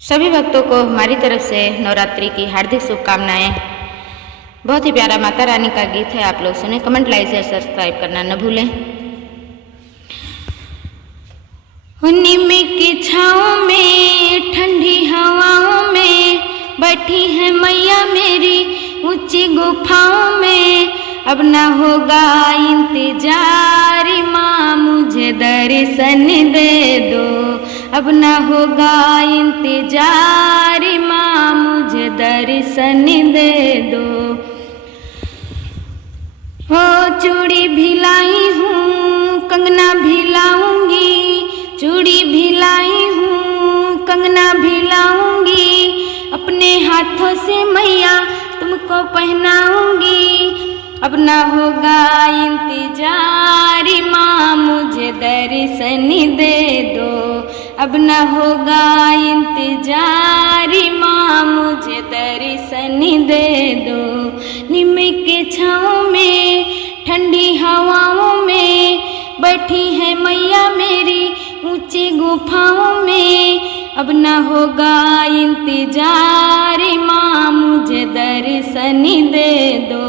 सभी भक्तों को हमारी तरफ से नवरात्रि की हार्दिक शुभकामनाएं। बहुत ही प्यारा माता रानी का गीत है, आप लोग सुने। कमेंट, लाइक, शेयर, सब्सक्राइब करना न भूलें। नीम की छाँव में, ठंडी हवाओं में बैठी है मैया मेरी ऊंची गुफाओं में। अब ना होगा इंतजार माँ, मुझे दर्शन दे दो। अब ना होगा इंतजार माँ, मुझे दर्शन दे दो। हो चूड़ी भी लाई हूँ, कंगना भी लाऊंगी। चूड़ी भी लाई हूँ, कंगना भी लाऊंगी। अपने हाथों से मैया तुमको पहनाऊंगी। अब ना होगा इंतजार माँ, मुझे दर्शन दे दो। अब ना होगा इंतजार माँ, मुझे दर्शन दे दो। नीम के छाँव में, ठंडी हवाओं में बैठी है मैया मेरी ऊंची गुफाओं में। अब ना होगा इंतजार माँ, मुझे दर्शन दे दो।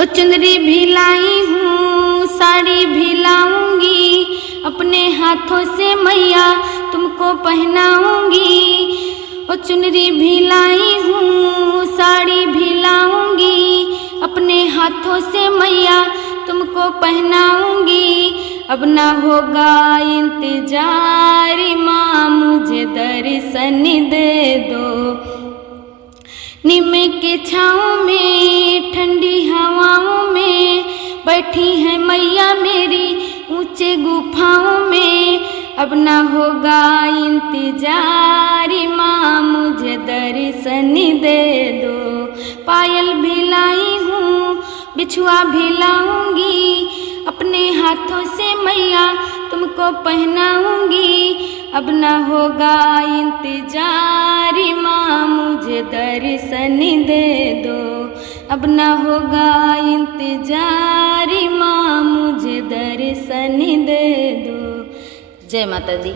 ओ चुनरी भी लाई हूँ, साड़ी भी लाऊंगी। अपने हाथों से मैया तुमको पहनाऊंगी। ओ चुनरी भी लाई हूँ, साड़ी भी लाऊंगी। अपने हाथों से मैया तुमको पहनाऊंगी। अब ना होगा इंतजार माँ, मुझे दर्शन दे दो। नीम के छाँव में, ठंडी हवाओं में बैठी है मैया मेरी ऊंचे गुफाओं में। अब ना होगा इंतजार माँ, मुझे दर्शन दे दो। पायल भी लाई हूँ, बिछुआ भी लाऊंगी। अपने हाथों से मैया तुमको पहनाऊंगी। अब ना होगा इंतजार माँ, मुझे दर्शन दे दो। अब ना होगा इंतजार माँ, मुझे दर्शन दे दो। जय माता दी।